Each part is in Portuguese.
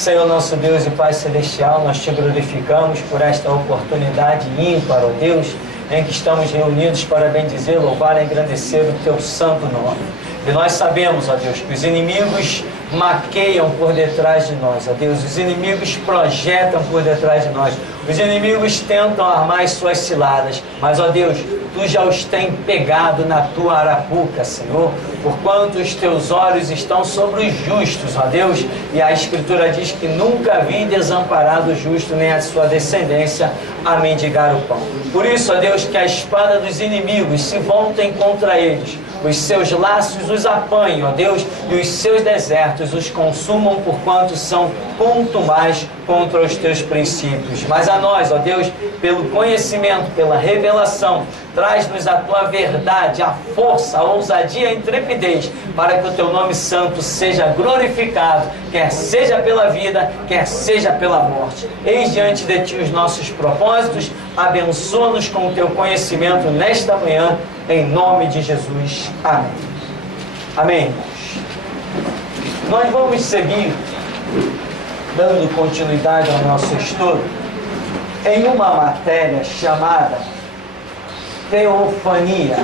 Senhor nosso Deus e Pai Celestial, nós te glorificamos por esta oportunidade ímpar, ó Deus, em que estamos reunidos para bendizer, louvar e engrandecer o teu santo nome. E nós sabemos, ó Deus, que os inimigos maqueiam por detrás de nós, ó Deus, os inimigos projetam por detrás de nós, os inimigos tentam armar as suas ciladas, mas, ó Deus, tu já os tem pegado na tua arapuca, Senhor, porquanto os teus olhos estão sobre os justos, ó Deus, e a Escritura diz que nunca vi desamparado o justo, nem a sua descendência a mendigar o pão. Por isso, ó Deus, que a espada dos inimigos se voltem contra eles, os seus laços os apanhem, ó Deus, e os seus desertos os consumam, porquanto são ponto mais contra os teus princípios. Mas a nós, ó Deus, pelo conhecimento, pela revelação, traz-nos a tua verdade, a força, a ousadia e a intrepidez, para que o teu nome santo seja glorificado, quer seja pela vida, quer seja pela morte. Eis diante de ti os nossos propósitos, abençoa-nos com o teu conhecimento nesta manhã, em nome de Jesus. Amém. Amém, irmãos. Nós vamos seguir, dando continuidade ao nosso estudo, em uma matéria chamada Teofania.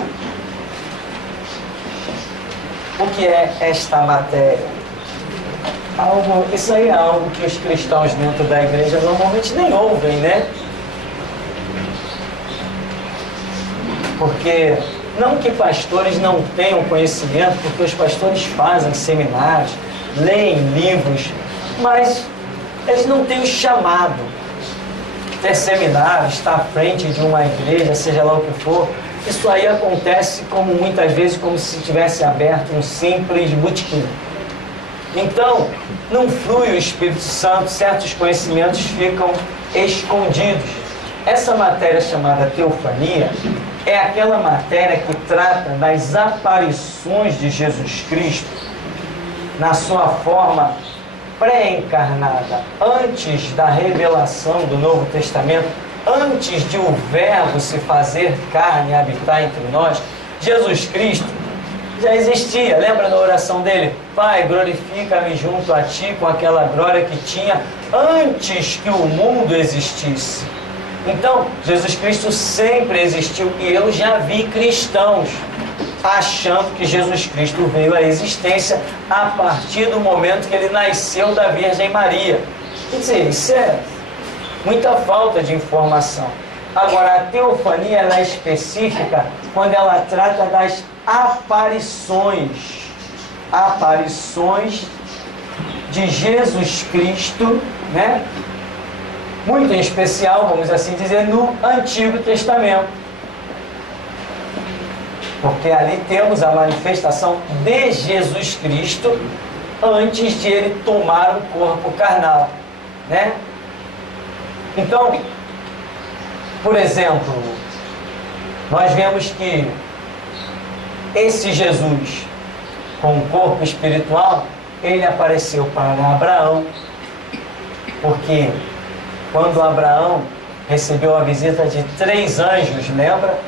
O que é esta matéria? Isso aí é algo que os cristãos dentro da igreja normalmente nem ouvem, né? Porque, não que pastores não tenham conhecimento, porque os pastores fazem seminários, leem livros, mas eles não têm o chamado. Ter seminário, estar à frente de uma igreja, seja lá o que for, isso aí acontece como muitas vezes como se tivesse aberto um simples botequim. Então, não flui o Espírito Santo, certos conhecimentos ficam escondidos. Essa matéria chamada Teofania é aquela matéria que trata das aparições de Jesus Cristo na sua forma pré-encarnada, antes da revelação do Novo Testamento, antes de o Verbo se fazer carne e habitar entre nós. Jesus Cristo já existia. Lembra da oração dele? Pai, glorifica-me junto a ti com aquela glória que tinha antes que o mundo existisse. Então, Jesus Cristo sempre existiu, e eu já vi cristãos achando que Jesus Cristo veio à existência a partir do momento que ele nasceu da Virgem Maria. Quer dizer, isso é muita falta de informação. Agora, a teofania ela é específica quando ela trata das aparições de Jesus Cristo, né? Muito em especial, vamos assim dizer, no Antigo Testamento. Porque ali temos a manifestação de Jesus Cristo antes de ele tomar um corpo carnal, né? Então, por exemplo, nós vemos que esse Jesus, com o corpo espiritual, ele apareceu para Abraão, porque quando Abraão recebeu a visita de 3 anjos, lembra?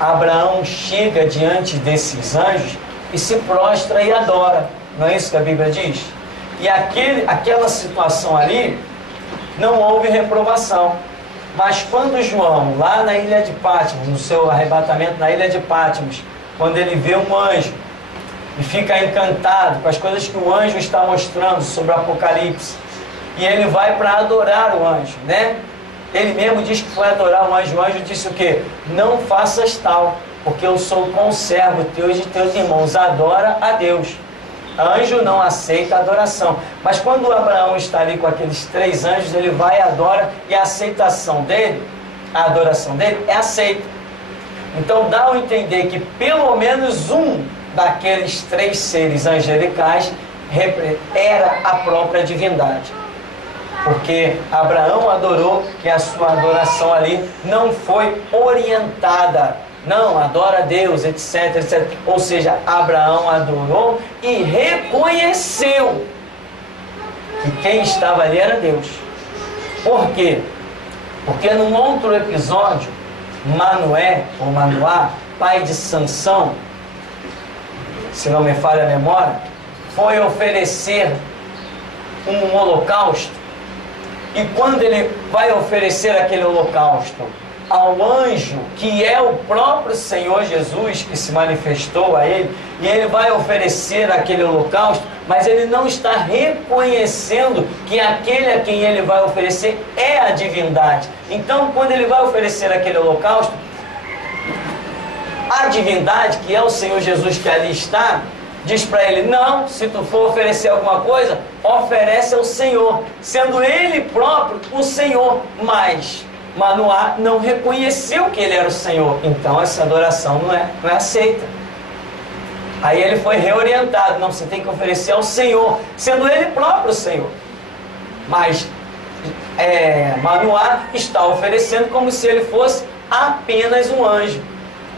Abraão chega diante desses anjos e se prostra e adora. Não é isso que a Bíblia diz? E aquela situação ali, não houve reprovação. Mas quando João, lá na ilha de Patmos, no seu arrebatamento na ilha de Patmos, quando ele vê um anjo e fica encantado com as coisas que o anjo está mostrando sobre o Apocalipse, e ele vai para adorar o anjo, né? Ele mesmo diz que foi adorar o anjo. O anjo disse o quê? Não faças tal, porque eu sou conservo teu e de teus irmãos. Adora a Deus. Anjo não aceita adoração. Mas quando Abraão está ali com aqueles 3 anjos, ele vai e adora, e a aceitação dele, a adoração dele é aceita. Então dá a entender que pelo menos um daqueles 3 seres angelicais era a própria divindade. Porque Abraão adorou e a sua adoração ali não foi orientada. Não, adora a Deus, etc, etc. Ou seja, Abraão adorou e reconheceu que quem estava ali era Deus. Por quê? Porque num outro episódio, Manoé, ou Manoá, pai de Sansão, se não me falha a memória, foi oferecer um holocausto, e quando ele vai oferecer aquele holocausto ao anjo, que é o próprio Senhor Jesus que se manifestou a ele, e ele vai oferecer aquele holocausto, mas ele não está reconhecendo que aquele a quem ele vai oferecer é a divindade. Então, quando ele vai oferecer aquele holocausto, a divindade, que é o Senhor Jesus que ali está, diz para ele: não, se tu for oferecer alguma coisa, oferece ao Senhor, sendo ele próprio o Senhor. Mas Manoá não reconheceu que ele era o Senhor, então essa adoração não é aceita. Aí ele foi reorientado: não, você tem que oferecer ao Senhor, sendo ele próprio o Senhor. Mas Manoá está oferecendo como se ele fosse apenas um anjo,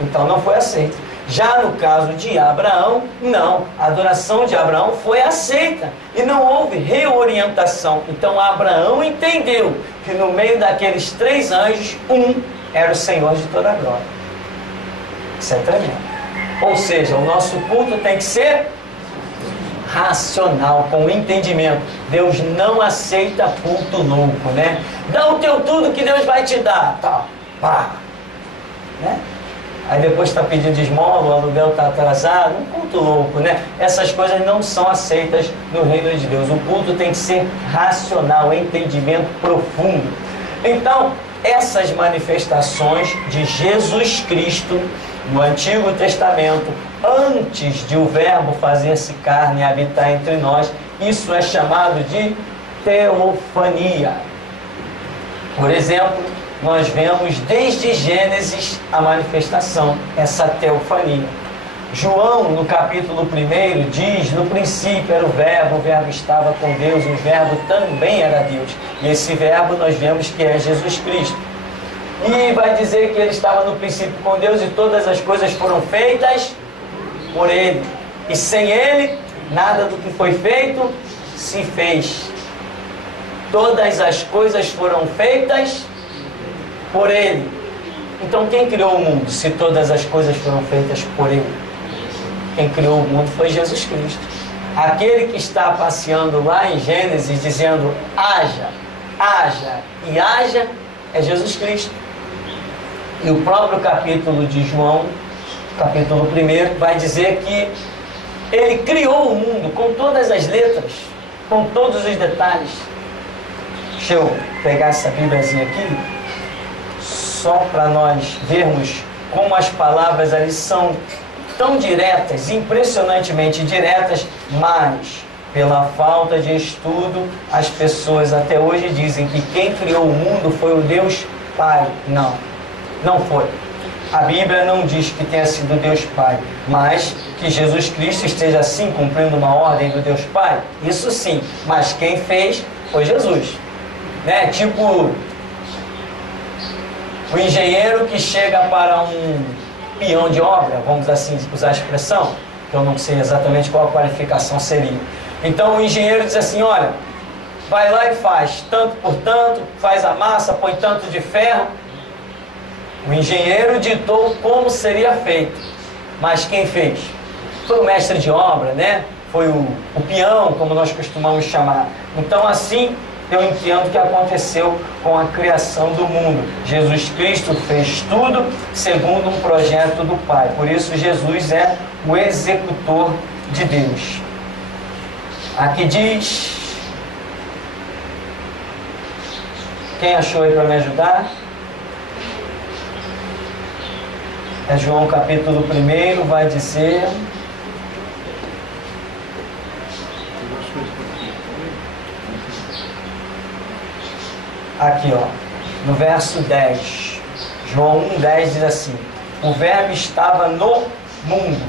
então não foi aceito. Já no caso de Abraão, não, a adoração de Abraão foi aceita e não houve reorientação. Então Abraão entendeu que no meio daqueles 3 anjos, um era o Senhor de toda a glória. Isso é tremendo. Ou seja, o nosso culto tem que ser racional, com entendimento. Deus não aceita culto louco, né? Dá o teu tudo que Deus vai te dar, tá? Pá, né? Aí depois está pedindo esmola, o aluguel está atrasado, um culto louco, né? Essas coisas não são aceitas no reino de Deus. O culto tem que ser racional, entendimento profundo. Então, essas manifestações de Jesus Cristo no Antigo Testamento, antes de o Verbo fazer-se carne e habitar entre nós, isso é chamado de teofania. Por exemplo, nós vemos desde Gênesis a manifestação, essa teofania. João, no capítulo 1, diz: no princípio era o Verbo estava com Deus, e o Verbo também era Deus. E esse Verbo nós vemos que é Jesus Cristo. E vai dizer que ele estava no princípio com Deus, e todas as coisas foram feitas por ele. E sem ele, nada do que foi feito se fez. Todas as coisas foram feitas por ele. Então quem criou o mundo, se todas as coisas foram feitas por ele? Quem criou o mundo foi Jesus Cristo. Aquele que está passeando lá em Gênesis dizendo haja, haja e haja, é Jesus Cristo. E o próprio capítulo de João, capítulo 1, vai dizer que ele criou o mundo com todas as letras, com todos os detalhes. Deixa eu pegar essa Bíbliazinha aqui, só para nós vermos como as palavras ali são tão diretas, impressionantemente diretas, mas pela falta de estudo, as pessoas até hoje dizem que quem criou o mundo foi o Deus Pai. Não, não foi. A Bíblia não diz que tenha sido Deus Pai, mas que Jesus Cristo esteja assim cumprindo uma ordem do Deus Pai, isso sim, mas quem fez foi Jesus, né? Tipo o engenheiro que chega para um peão de obra, vamos assim usar a expressão, que eu não sei exatamente qual a qualificação seria. Então o engenheiro diz assim: olha, vai lá e faz tanto por tanto, faz a massa, põe tanto de ferro. O engenheiro ditou como seria feito, mas quem fez? Foi o mestre de obra, né? Foi o peão, como nós costumamos chamar. Então assim eu entendo que aconteceu com a criação do mundo. Jesus Cristo fez tudo segundo um projeto do Pai. Por isso Jesus é o executor de Deus. Aqui diz... Quem achou aí para me ajudar? É João capítulo 1, vai dizer... Aqui, ó, no verso 10, João 1,10 diz assim: o Verbo estava no mundo,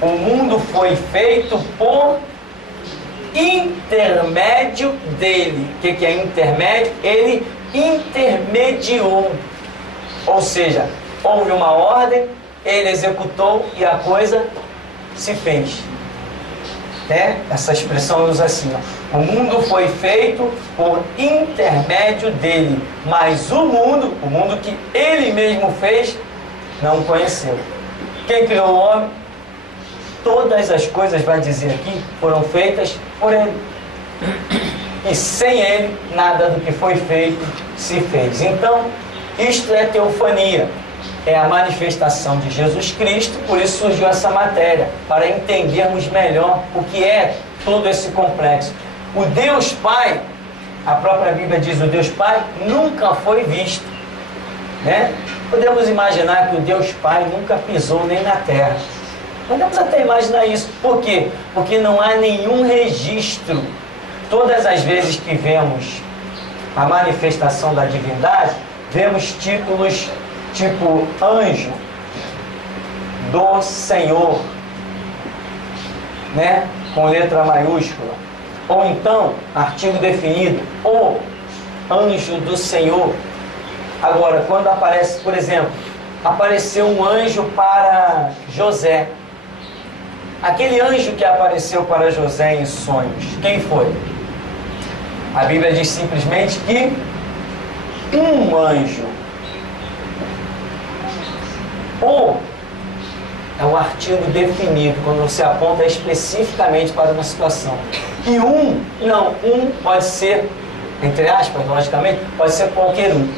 o mundo foi feito por intermédio dele. O que é intermédio? Ele intermediou, ou seja, houve uma ordem, ele executou e a coisa se fez. Essa expressão usa assim, ó: o mundo foi feito por intermédio dele, mas o mundo que ele mesmo fez, não conheceu. Quem criou o homem? Todas as coisas, vai dizer aqui, foram feitas por ele. e sem ele nada do que foi feito se fez. Então, isto é teofania, é a manifestação de Jesus Cristo, por isso surgiu essa matéria, para entendermos melhor o que é todo esse complexo. O Deus Pai, a própria Bíblia diz, o Deus Pai nunca foi visto, né? Podemos imaginar que o Deus Pai nunca pisou nem na terra. Podemos até imaginar isso. Por quê? Porque não há nenhum registro. Todas as vezes que vemos a manifestação da divindade, vemos títulos tipo anjo do Senhor, né? Com letra maiúscula. Ou então, artigo definido, o anjo do Senhor. Agora, quando aparece, por exemplo, apareceu um anjo para José. Aquele anjo que apareceu para José em sonhos, quem foi? A Bíblia diz simplesmente que um anjo. Ou é um artigo definido, quando você aponta especificamente para uma situação. E um pode ser, entre aspas, logicamente, pode ser qualquer um.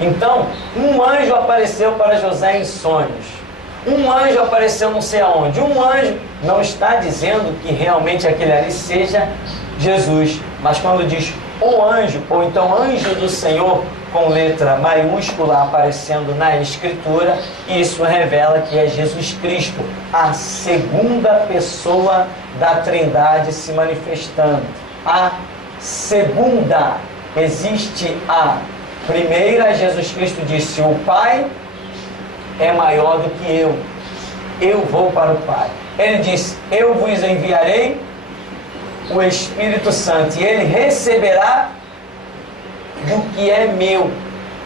Então, um anjo apareceu para José em sonhos. Um anjo apareceu não sei aonde. Um anjo não está dizendo que realmente aquele ali seja Jesus. Mas quando diz o anjo, ou então anjo do Senhor, com letra maiúscula aparecendo na Escritura, isso revela que é Jesus Cristo, a segunda pessoa da Trindade se manifestando. A segunda. Existe a primeira. Jesus Cristo disse: o Pai é maior do que eu vou para o Pai. Ele disse: eu vos enviarei o Espírito Santo, e ele receberá do que é meu.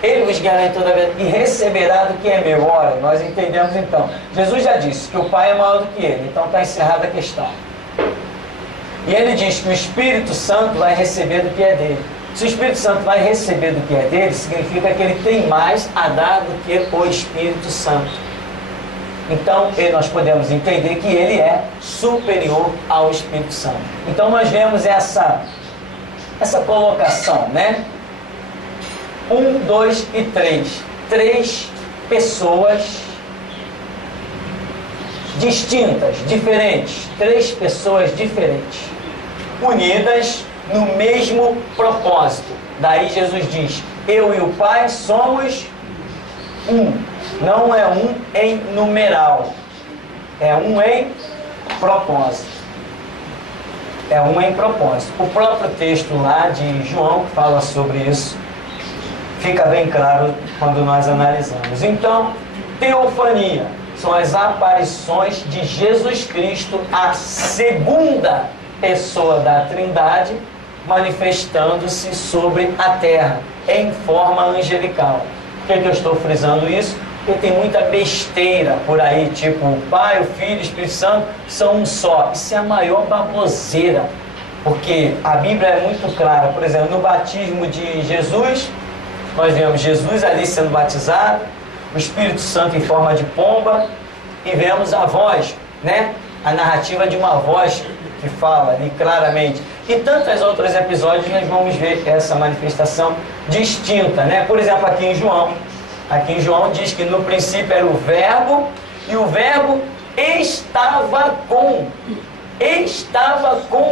Ele vos guiará em toda a verdade e receberá do que é meu. Ora, nós entendemos então. Jesus já disse que o Pai é maior do que ele, então está encerrada a questão. E ele diz que o Espírito Santo vai receber do que é dele. Se o Espírito Santo vai receber do que é dele, significa que ele tem mais a dar do que o Espírito Santo. Então, nós podemos entender que ele é superior ao Espírito Santo. Então, nós vemos essa colocação, né? 1, 2 e 3. 3 pessoas distintas, diferentes. 3 pessoas diferentes, unidas no mesmo propósito. Daí Jesus diz: eu e o Pai somos um. Não é um em numeral, é um em propósito. É um em propósito. O próprio texto lá de João, que fala sobre isso, fica bem claro quando nós analisamos. Então, teofania são as aparições de Jesus Cristo, a segunda pessoa da Trindade, manifestando-se sobre a terra em forma angelical. Por que eu estou frisando isso? Porque tem muita besteira por aí, tipo o Pai, o Filho e o Espírito Santo são um só. Isso é a maior baboseira, porque a Bíblia é muito clara. Por exemplo, no batismo de Jesus, nós vemos Jesus ali sendo batizado, o Espírito Santo em forma de pomba, e vemos a voz, né? A narrativa de uma voz que fala ali claramente. E tantos outros episódios nós vamos ver essa manifestação distinta, né? Por exemplo, aqui em João diz que no princípio era o Verbo, e o Verbo estava com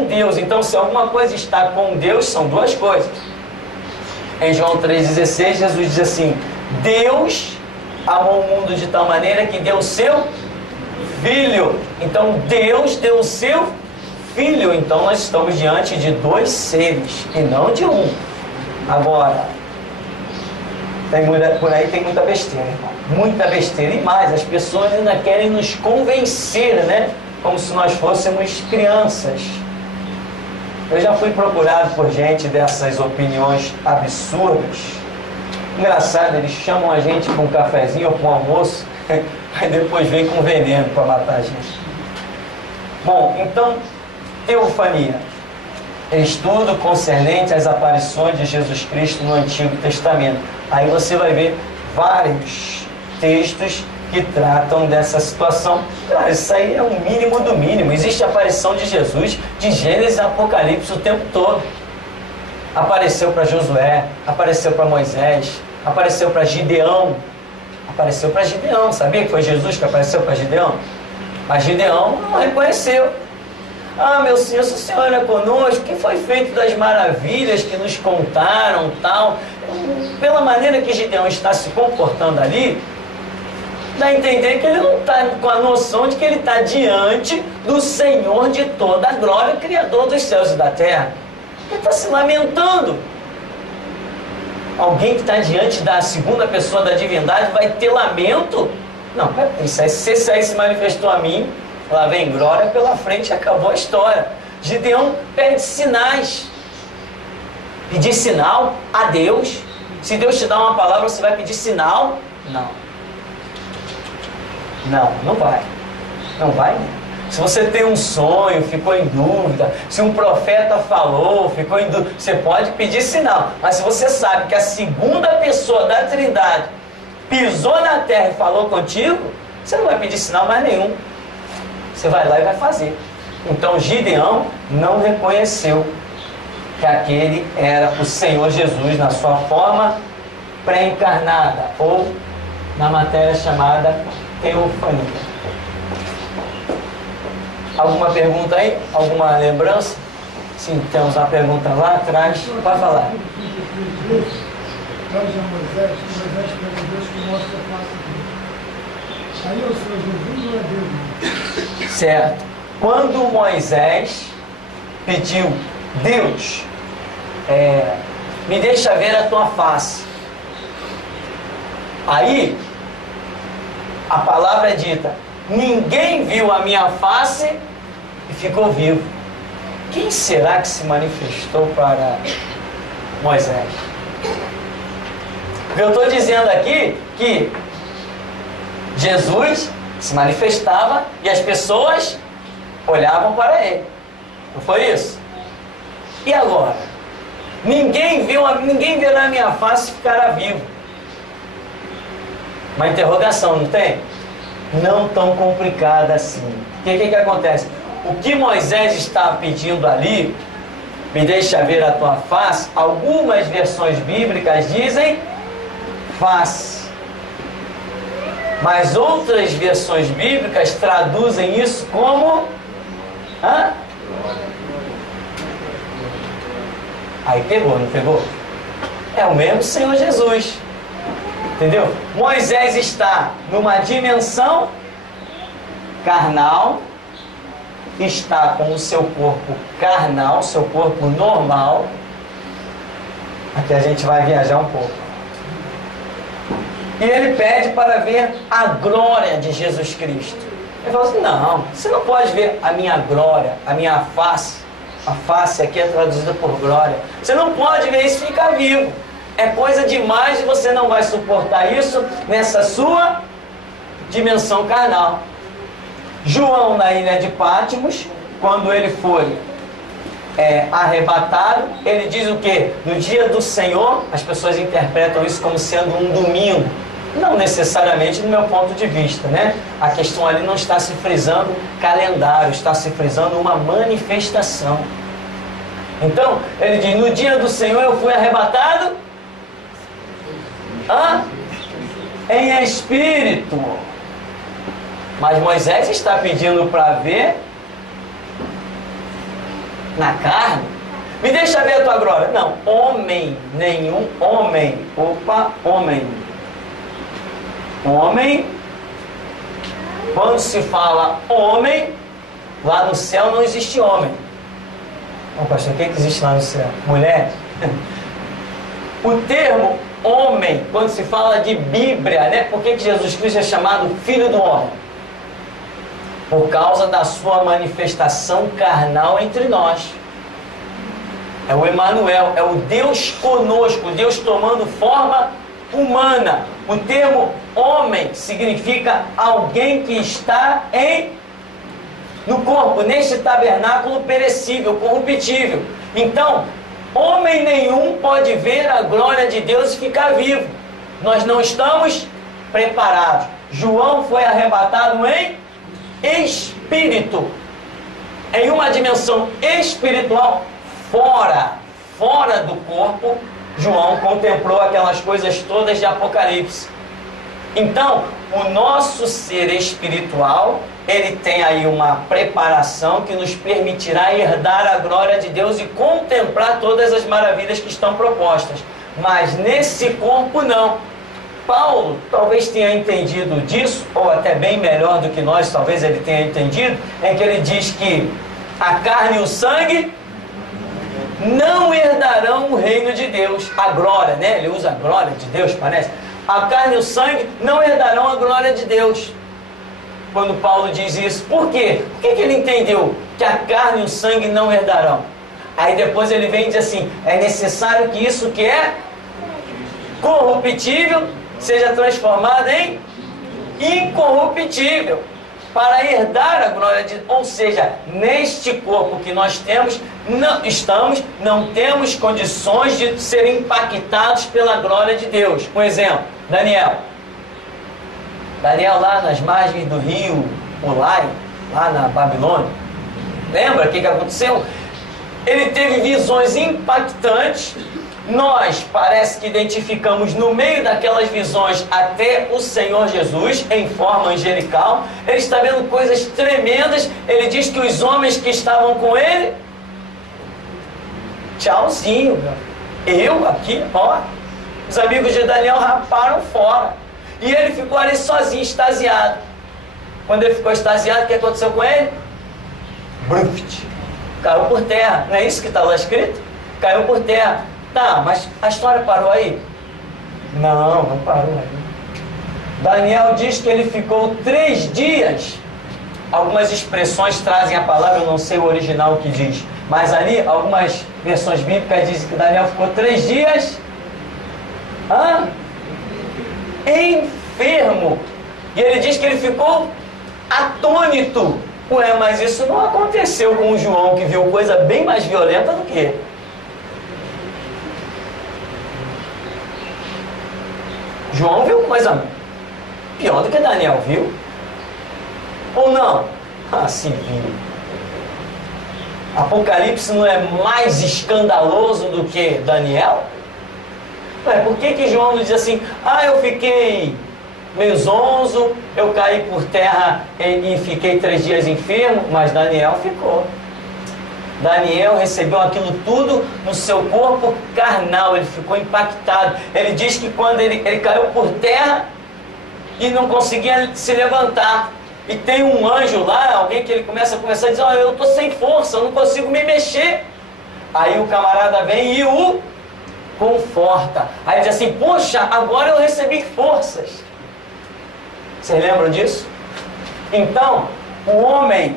Deus. Então, se alguma coisa está com Deus, são duas coisas. Em João 3,16, Jesus diz assim: Deus amou o mundo de tal maneira que deu o seu Filho. Então, Deus deu o seu Filho. Então, nós estamos diante de 2 seres e não de um. Agora, por aí tem muita besteira, irmão. Muita besteira. E mais, as pessoas ainda querem nos convencer, né? Como se nós fôssemos crianças. Eu já fui procurado por gente dessas opiniões absurdas. Engraçado, eles chamam a gente para um cafezinho ou para um almoço, aí depois vem com veneno para matar a gente. Bom, então, teofania. Estudo concernente às aparições de Jesus Cristo no Antigo Testamento. Aí você vai ver vários textos que tratam dessa situação. Claro, isso aí é o mínimo do mínimo. Existe a aparição de Jesus de Gênesis a Apocalipse o tempo todo. Apareceu para Josué, apareceu para Moisés, apareceu para Gideão. Apareceu para Gideão, sabia que foi Jesus que apareceu para Gideão? Mas Gideão não reconheceu. Ah, meu Senhor, se o Senhor é conosco, o que foi feito das maravilhas que nos contaram, tal? Pela maneira que Gideão está se comportando ali, dá a entender que ele não está com a noção de que ele está diante do Senhor de toda a glória, Criador dos céus e da terra. Ele está se lamentando. Alguém que está diante da segunda pessoa da divindade vai ter lamento? Não, se esse aí se manifestou a mim, lá vem glória pela frente e acabou a história. Gideão pede sinais. Pedir sinal a Deus. Se Deus te dá uma palavra, você vai pedir sinal? Não. Não vai. Não vai mesmo. Se você tem um sonho, ficou em dúvida, se um profeta falou, ficou em dúvida, você pode pedir sinal. Mas se você sabe que a segunda pessoa da Trindade pisou na terra e falou contigo, você não vai pedir sinal mais nenhum. Você vai lá e vai fazer. Então Gideão não reconheceu que aquele era o Senhor Jesus na sua forma pré-encarnada, ou na matéria chamada teofania. Alguma pergunta aí? Alguma lembrança? Sim, temos uma pergunta lá atrás. Pode falar. Moisés pede a Deus que mostra a face dele. Aí o Senhor Jesus não é Deus. Certo. Quando Moisés pediu, Deus, me deixa ver a tua face. Aí, a palavra é dita, ninguém viu a minha face e ficou vivo. Quem será que se manifestou para Moisés? Eu estou dizendo aqui que Jesus se manifestava e as pessoas olhavam para ele. Não foi isso? E agora? Ninguém verá a minha face e ficará vivo. Uma interrogação, não tem? Não tão complicada assim. O que acontece? O que Moisés está pedindo ali, me deixa ver a tua face, algumas versões bíblicas dizem face. Mas outras versões bíblicas traduzem isso como... Aí pegou, não pegou? É o mesmo Senhor Jesus. Entendeu? Moisés está numa dimensão carnal, está com o seu corpo carnal, seu corpo normal. Aqui a gente vai viajar um pouco. E ele pede para ver a glória de Jesus Cristo. Ele fala assim, não, você não pode ver a minha glória, a minha face. A face aqui é traduzida por glória. Você não pode ver isso e ficar vivo. É coisa demais e você não vai suportar isso nessa sua dimensão carnal. João, na ilha de Patmos, quando ele foi arrebatado, ele diz o quê? No dia do Senhor, as pessoas interpretam isso como sendo um domingo. Não necessariamente do meu ponto de vista, né? A questão ali não está se frisando calendário, está se frisando uma manifestação. Então, ele diz, no dia do Senhor eu fui arrebatado em espírito. Mas Moisés está pedindo para ver na carne. Me deixa ver a tua glória. Não, homem, nenhum homem. Homem. Homem, quando se fala homem, lá no céu não existe homem. Bom, pastor, o que existe lá no céu? Mulher? O termo homem, quando se fala de Bíblia, né? Por que Jesus Cristo é chamado Filho do Homem? Por causa da sua manifestação carnal entre nós. É o Emanuel, é o Deus conosco, Deus tomando forma humana. O termo homem significa alguém que está no corpo, neste tabernáculo perecível, corruptível. Então, homem nenhum pode ver a glória de Deus e ficar vivo. Nós não estamos preparados. João foi arrebatado em espírito, em uma dimensão espiritual fora do corpo, João contemplou aquelas coisas todas de Apocalipse. Então, o nosso ser espiritual, ele tem aí uma preparação que nos permitirá herdar a glória de Deus e contemplar todas as maravilhas que estão propostas. Mas nesse corpo não. Paulo talvez tenha entendido disso, ou até bem melhor do que nós, talvez ele tenha entendido, em que ele diz que a carne e o sangue não herdarão o reino de Deus. A glória, né? Ele usa a glória de Deus, parece. A carne e o sangue não herdarão a glória de Deus. Quando Paulo diz isso, por quê? Por que ele entendeu que a carne e o sangue não herdarão? Aí depois ele vem e diz assim, é necessário que isso que é corruptível seja transformado em incorruptível, para herdar a glória de Deus. Ou seja, neste corpo que nós temos, não temos condições de ser impactados pela glória de Deus. Um exemplo, Daniel lá nas margens do rio Ulai, lá na Babilônia. Lembra o que aconteceu? Ele teve visões impactantes. Nós parece que identificamos no meio daquelas visões até o Senhor Jesus em forma angelical. Ele está vendo coisas tremendas. Ele diz que os homens que estavam com ele, tchauzinho, eu aqui, ó, os amigos de Daniel raparam fora. E ele ficou ali sozinho, extasiado. Quando ele ficou extasiado, o que aconteceu com ele? Bruft, caiu por terra. Não é isso que está lá escrito? Caiu por terra. Tá, mas a história parou aí? Não parou aí. Daniel diz que ele ficou 3 dias. Algumas expressões trazem a palavra, eu não sei o original que diz, mas ali algumas versões bíblicas dizem que Daniel ficou 3 dias enfermo. E ele diz que ele ficou atônito. Ué, mas isso não aconteceu com o João, que viu coisa bem mais violenta do que ele. João viu coisa pior do que Daniel viu. Ou não? Sim, viu. Apocalipse não é mais escandaloso do que Daniel? Ué, por que João não diz assim, eu fiquei meio zonzo, eu caí por terra e fiquei 3 dias enfermo, mas Daniel ficou. Daniel recebeu aquilo tudo no seu corpo carnal, ele ficou impactado. Ele diz que quando ele caiu por terra e não conseguia se levantar, e tem um anjo lá, alguém que ele começa a dizer, eu estou sem força, eu não consigo me mexer. Aí o camarada vem e o conforta. Aí ele diz assim, poxa, agora eu recebi forças. Vocês lembram disso? Então, o homem,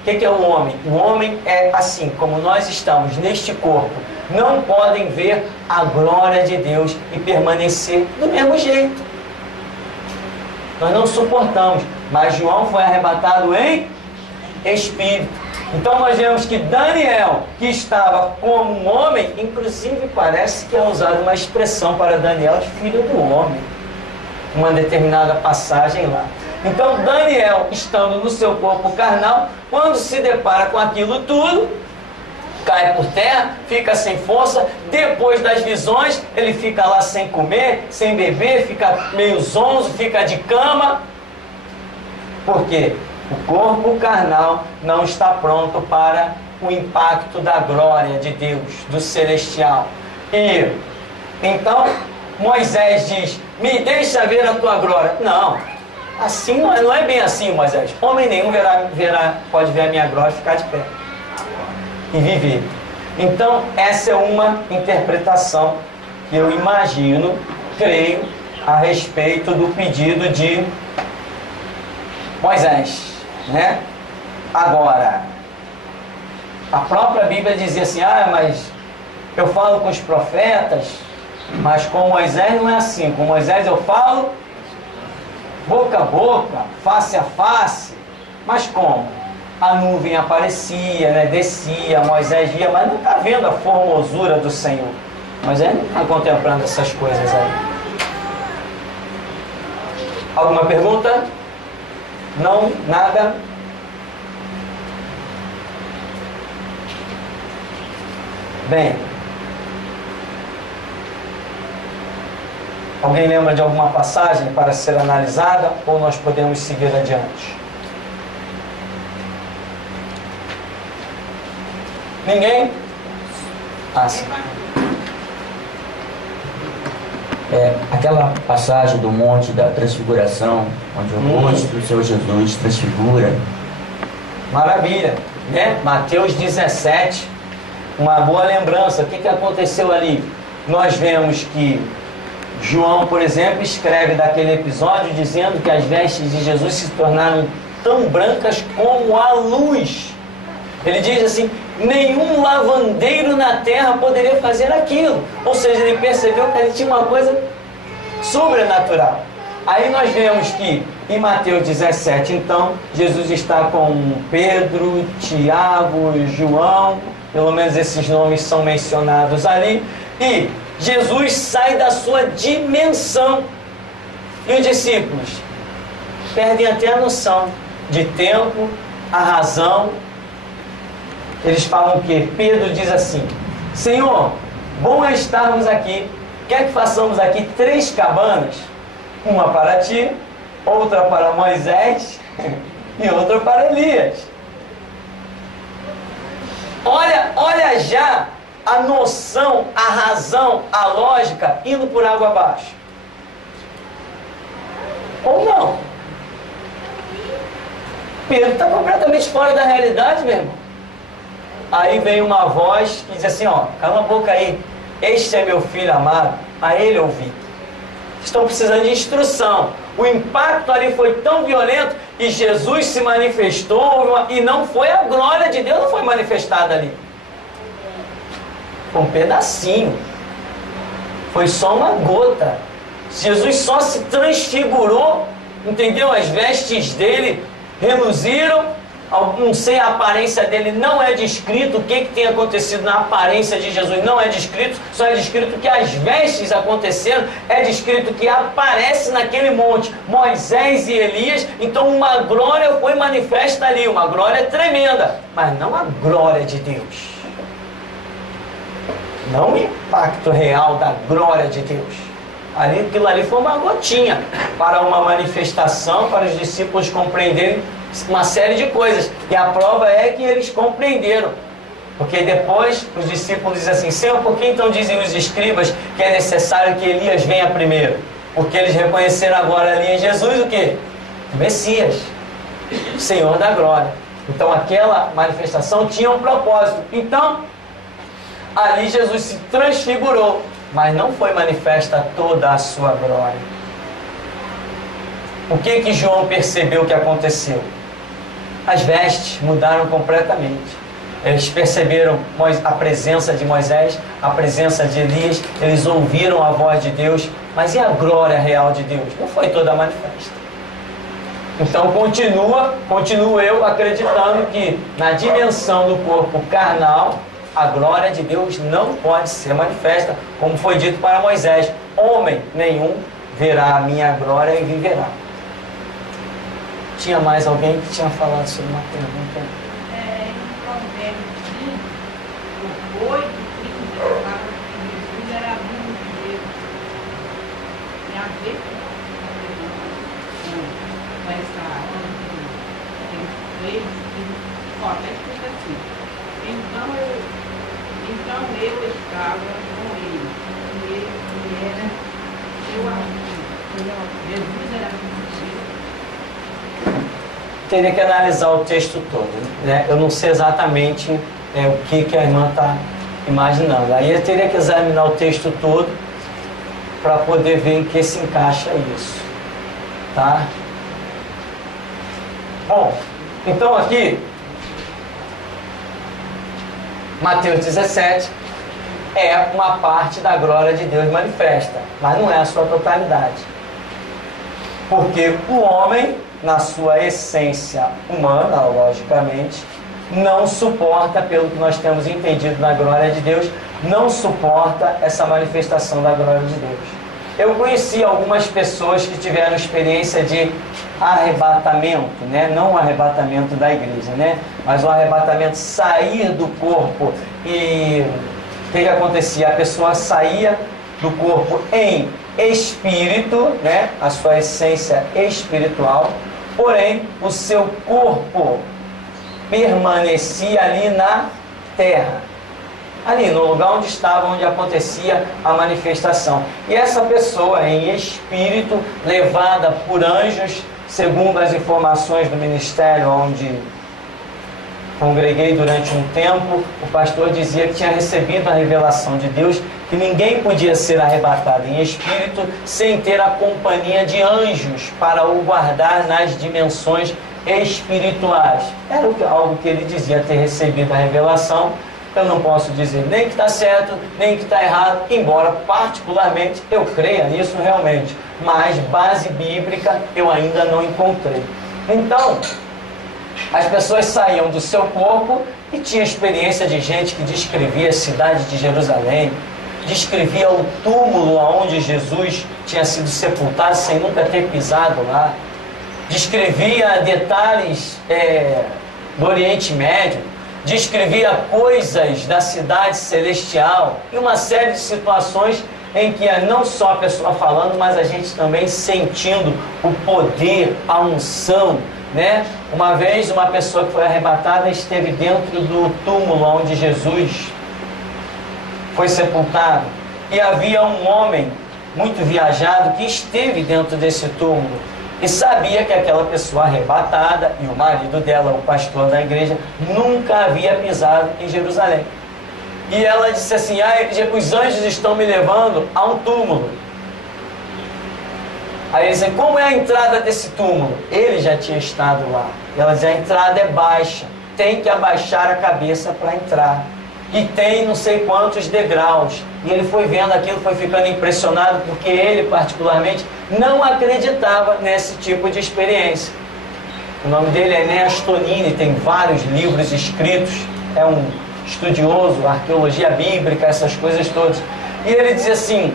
o que é o homem? O homem é assim, como nós estamos neste corpo, não podem ver a glória de Deus e permanecer do mesmo jeito. Nós não suportamos, mas João foi arrebatado em espírito. Então nós vemos que Daniel, que estava como um homem, inclusive parece que é usada uma expressão para Daniel de filho do homem, uma determinada passagem lá. Então Daniel, estando no seu corpo carnal, quando se depara com aquilo tudo, cai por terra, fica sem força. Depois das visões, ele fica lá sem comer, sem beber, fica meio zonzo, fica de cama. Por quê? O corpo carnal não está pronto para o impacto da glória de Deus, do celestial. E então Moisés diz, me deixa ver a tua glória. Não, assim não é bem assim, Moisés. Homem nenhum pode ver a minha glória e ficar de pé e viver. Então essa é uma interpretação que eu imagino, creio, a respeito do pedido de Moisés, né? Agora, a própria Bíblia dizia assim, mas eu falo com os profetas, mas com Moisés não é assim. Com Moisés eu falo boca a boca, face a face. Mas como? A nuvem aparecia, né? Descia, Moisés via, mas não está vendo a formosura do Senhor. Moisés não está contemplando essas coisas aí. Alguma pergunta? Não? Nada? Bem, Alguém lembra de alguma passagem para ser analisada ou nós podemos seguir adiante? Ninguém? Sim. Aquela passagem do Monte da Transfiguração, onde o rosto do Senhor Jesus transfigura. Maravilha, né? Mateus 17, uma boa lembrança. O que aconteceu ali? Nós vemos que João, por exemplo, escreve daquele episódio dizendo que as vestes de Jesus se tornaram tão brancas como a luz. Ele diz assim: nenhum lavandeiro na terra poderia fazer aquilo. Ou seja, ele percebeu que ele tinha uma coisa sobrenatural. Aí nós vemos que em Mateus 17, então, Jesus está com Pedro, Tiago, João, pelo menos esses nomes são mencionados ali, e Jesus sai da sua dimensão. E os discípulos perdem até a noção de tempo, a razão. Eles falam o quê? Pedro diz assim: Senhor, bom é estarmos aqui. Quer que façamos aqui 3 cabanas? Uma para ti, outra para Moisés e outra para Elias. Olha já a noção, a razão, a lógica indo por água abaixo. Ou não? Pedro está completamente fora da realidade, meu irmão. Aí vem uma voz que diz assim: ó, cala a boca aí, este é meu filho amado, a ele ouvi. Estão precisando de instrução. O impacto ali foi tão violento e Jesus se manifestou e não foi a glória de Deus, não foi manifestada ali. Foi um pedacinho. Foi só uma gota. Jesus só se transfigurou, entendeu? As vestes dele reluziram. Não sei, a aparência dele não é descrito. O que tem acontecido na aparência de Jesus não é descrito. Só é descrito que as vestes aconteceram. É descrito que aparece naquele monte Moisés e Elias. Então uma glória foi manifesta ali, uma glória tremenda, mas não a glória de Deus, não o impacto real da glória de Deus. Aquilo ali foi uma gotinha para uma manifestação, para os discípulos compreenderem uma série de coisas. E a prova é que eles compreenderam. Porque depois os discípulos dizem assim: Senhor, por que então dizem os escribas que é necessário que Elias venha primeiro? Porque eles reconheceram agora ali em Jesus o quê? O Messias, o Senhor da glória. Então aquela manifestação tinha um propósito. Então ali Jesus se transfigurou, mas não foi manifesta toda a sua glória. O que João percebeu que aconteceu? As vestes mudaram completamente. Eles perceberam a presença de Moisés, a presença de Elias, eles ouviram a voz de Deus, mas e a glória real de Deus? Não foi toda manifesta. Então continuo eu acreditando que na dimensão do corpo carnal, a glória de Deus não pode ser manifesta, como foi dito para Moisés: homem nenhum verá a minha glória e viverá. Tinha mais alguém que tinha falado sobre uma pergunta? Em Provérbios 5, o 8, 30, fala que Jesus era amigo de Deus. Tem a ver com essa tem 3, até escrito assim: então eu estava com ele, e ele era seu amigo. Jesus era amigo de Deus. Teria que analisar o texto todo, né? Eu não sei exatamente o que a irmã está imaginando. Aí eu teria que examinar o texto todo para poder ver em que se encaixa isso, tá? Bom, então aqui Mateus 17 é uma parte da glória de Deus manifesta, mas não é a sua totalidade. Porque o homem, na sua essência humana, logicamente, não suporta, pelo que nós temos entendido na glória de Deus, não suporta essa manifestação da glória de Deus. Eu conheci algumas pessoas que tiveram experiência de arrebatamento, né? Não o arrebatamento da igreja, né? Mas o arrebatamento, sair do corpo. E o que acontecia? A pessoa saía do corpo em espírito, né? A sua essência espiritual, porém o seu corpo permanecia ali na terra, ali no lugar onde estava, onde acontecia a manifestação. E essa pessoa em espírito, levada por anjos, segundo as informações do ministério onde congreguei durante um tempo, o pastor dizia que tinha recebido a revelação de Deus que ninguém podia ser arrebatado em espírito sem ter a companhia de anjos para o guardar nas dimensões espirituais. Era algo que ele dizia ter recebido a revelação. Eu não posso dizer nem que está certo, nem que está errado, embora particularmente eu creia nisso realmente, mas base bíblica eu ainda não encontrei. Então, as pessoas saíam do seu corpo e tinha experiência de gente que descrevia a cidade de Jerusalém, descrevia o túmulo onde Jesus tinha sido sepultado sem nunca ter pisado lá, descrevia detalhes do Oriente Médio, descrevia coisas da cidade celestial e uma série de situações em que não só a pessoa falando, mas a gente também sentindo o poder, a unção, né? Uma vez uma pessoa que foi arrebatada esteve dentro do túmulo onde Jesus foi sepultado e havia um homem muito viajado que esteve dentro desse túmulo e sabia que aquela pessoa arrebatada e o marido dela, o pastor da igreja, nunca havia pisado em Jerusalém. E ela disse assim: os anjos estão me levando a um túmulo. Aí ele disse: como é a entrada desse túmulo? Ele já tinha estado lá. E ela dizia: a entrada é baixa, tem que abaixar a cabeça para entrar. E tem não sei quantos degraus. E ele foi vendo aquilo, foi ficando impressionado, porque ele particularmente não acreditava nesse tipo de experiência. O nome dele é Enéas Tonini, tem vários livros escritos, é um estudioso, arqueologia bíblica, essas coisas todas. E ele dizia assim: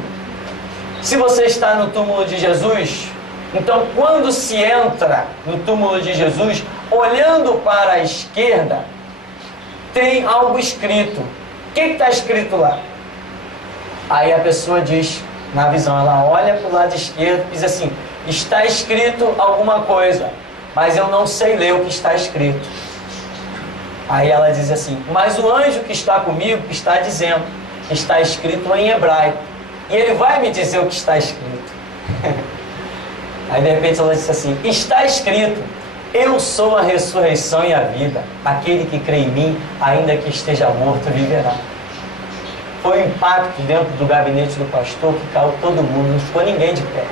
se você está no túmulo de Jesus, então quando se entra no túmulo de Jesus, olhando para a esquerda, tem algo escrito. O que está escrito lá? Aí a pessoa diz, na visão, ela olha para o lado esquerdo e diz assim: está escrito alguma coisa, mas eu não sei ler o que está escrito. Aí ela diz assim: mas o anjo que está comigo está dizendo, está escrito em hebraico, e ele vai me dizer o que está escrito. Aí de repente ela disse assim: está escrito, eu sou a ressurreição e a vida, aquele que crê em mim, ainda que esteja morto, viverá. Foi um impacto dentro do gabinete do pastor que caiu todo mundo, não ficou ninguém de pé.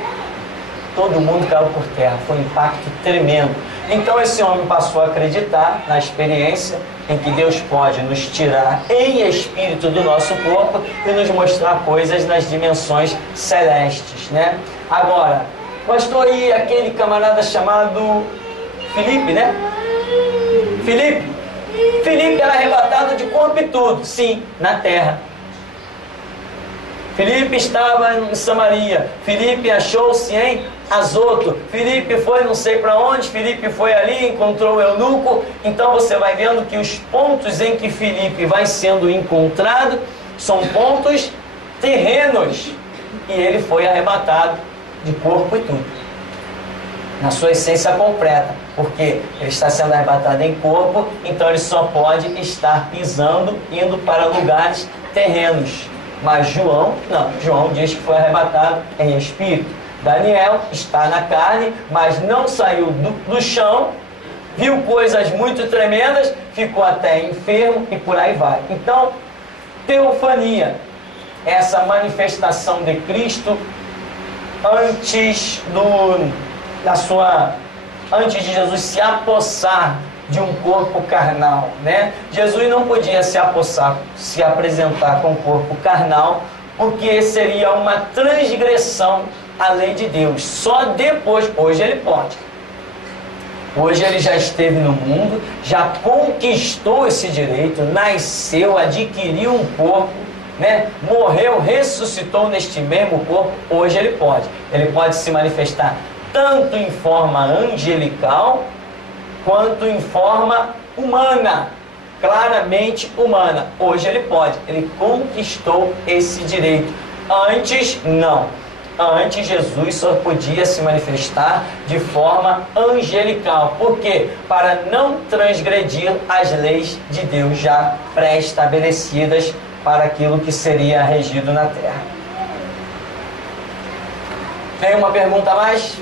Todo mundo caiu por terra, foi um impacto tremendo. Então esse homem passou a acreditar na experiência em que Deus pode nos tirar em espírito do nosso corpo e nos mostrar coisas nas dimensões celestes, né? Agora, pastor, e aquele camarada chamado Filipe, né? Filipe era arrebatado de corpo e tudo, sim, na terra. Filipe estava em Samaria, Filipe achou-se em Azoto, Filipe foi não sei para onde, Filipe foi ali, encontrou o eunuco. Então você vai vendo que os pontos em que Filipe vai sendo encontrado são pontos terrenos, e ele foi arrebatado de corpo e tudo, na sua essência completa, porque ele está sendo arrebatado em corpo, então ele só pode estar pisando, indo para lugares terrenos. Mas João, não, João diz que foi arrebatado em espírito. Daniel está na carne, mas não saiu do chão, viu coisas muito tremendas, ficou até enfermo e por aí vai. Então, teofania, essa manifestação de Cristo antes antes de Jesus se apossar de um corpo carnal, né? Jesus não podia se apresentar com um corpo carnal, porque seria uma transgressão à lei de Deus. Só depois, hoje ele pode. Hoje ele já esteve no mundo, já conquistou esse direito, nasceu, adquiriu um corpo, né? Morreu, ressuscitou neste mesmo corpo. Hoje ele pode. Ele pode se manifestar tanto em forma angelical, quanto em forma humana, claramente humana. Hoje ele pode, ele conquistou esse direito. Antes, não. Antes, Jesus só podia se manifestar de forma angelical. Por quê? Para não transgredir as leis de Deus já pré-estabelecidas para aquilo que seria regido na terra. Tem uma pergunta a mais?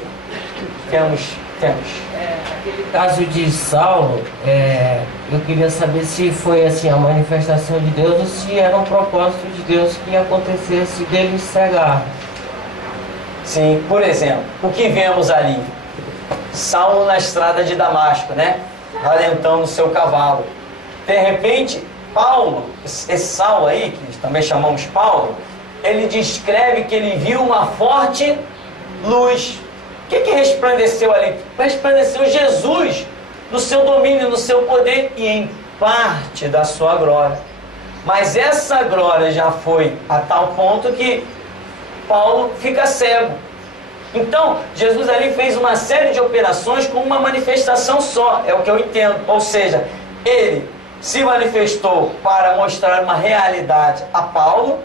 Temos. Aquele caso de Saulo, eu queria saber se foi assim a manifestação de Deus ou se era um propósito de Deus que acontecesse dele cegar. Sim, por exemplo, o que vemos ali? Saulo na estrada de Damasco, né? Alentando o seu cavalo. De repente, Paulo, esse Saulo aí, que também chamamos Paulo, ele descreve que ele viu uma forte luz. O que resplandeceu ali? Resplandeceu Jesus no seu domínio, no seu poder e em parte da sua glória. Mas essa glória já foi a tal ponto que Paulo fica cego. Então, Jesus ali fez uma série de operações com uma manifestação só, é o que eu entendo. Ou seja, ele se manifestou para mostrar uma realidade a Paulo,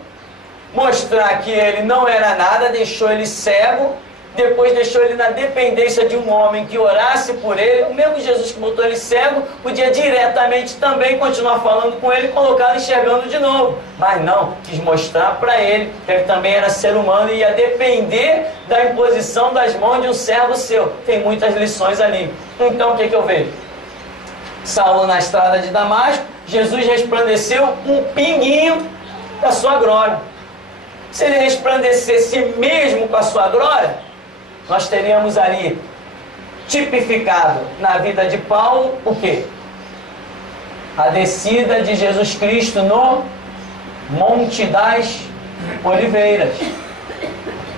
mostrar que ele não era nada, deixou ele cego, depois deixou ele na dependência de um homem que orasse por ele. O mesmo Jesus que botou ele cego, podia diretamente também continuar falando com ele e colocá-lo enxergando de novo. Mas não, quis mostrar para ele que ele também era ser humano e ia depender da imposição das mãos de um servo seu. Tem muitas lições ali. Então o que eu vejo? Saulo na estrada de Damasco, Jesus resplandeceu um pinguinho da sua glória. Se ele resplandecesse mesmo com a sua glória, nós teríamos ali tipificado na vida de Paulo o quê? A descida de Jesus Cristo no Monte das Oliveiras.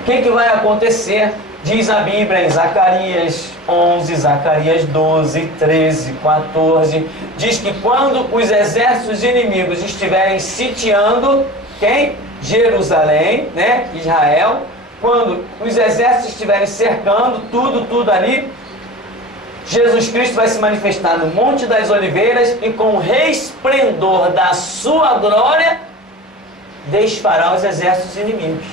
O que vai acontecer? Diz a Bíblia em Zacarias 11, Zacarias 12, 13, 14, diz que quando os exércitos inimigos estiverem sitiando, quem? Jerusalém, né? Israel. Quando os exércitos estiverem cercando tudo ali, Jesus Cristo vai se manifestar no Monte das Oliveiras e com o resplendor da sua glória desfará os exércitos inimigos.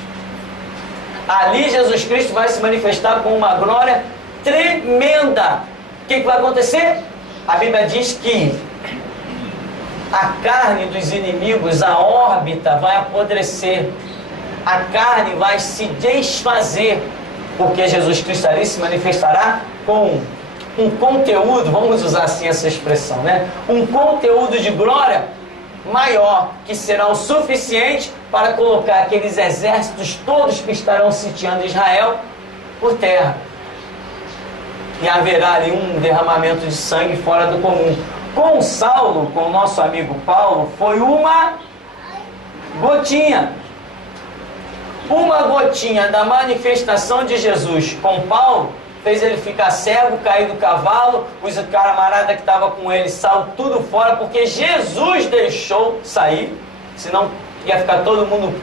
Ali Jesus Cristo vai se manifestar com uma glória tremenda. O que vai acontecer? A Bíblia diz que a carne dos inimigos, a órbita vai apodrecer. A carne vai se desfazer, porque Jesus Cristo ali se manifestará com um conteúdo, vamos usar assim essa expressão, né? Um conteúdo de glória maior, que será o suficiente para colocar aqueles exércitos todos que estarão sitiando Israel por terra. E haverá ali um derramamento de sangue fora do comum. Com Saulo, com o nosso amigo Paulo, foi uma gotinha. Uma gotinha da manifestação de Jesus com Paulo fez ele ficar cego, cair do cavalo, os camaradas que estavam com ele saiu tudo fora, porque Jesus deixou sair, senão ia ficar todo mundo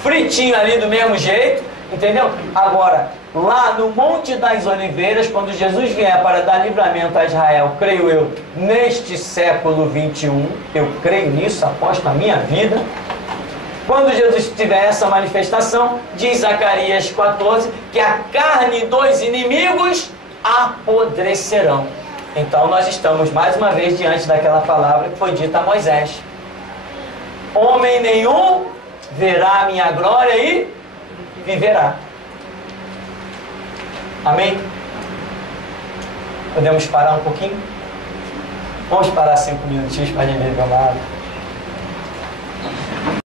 fritinho ali do mesmo jeito, entendeu? Agora, lá no Monte das Oliveiras, quando Jesus vier para dar livramento a Israel, creio eu, neste século 21, eu creio nisso, aposto na minha vida. Quando Jesus tiver essa manifestação, diz Zacarias 14, que a carne dos inimigos apodrecerão. Então nós estamos mais uma vez diante daquela palavra que foi dita a Moisés. Homem nenhum verá a minha glória e viverá. Amém? Podemos parar um pouquinho? Vamos parar 5 minutinhos para a gente ver uma água.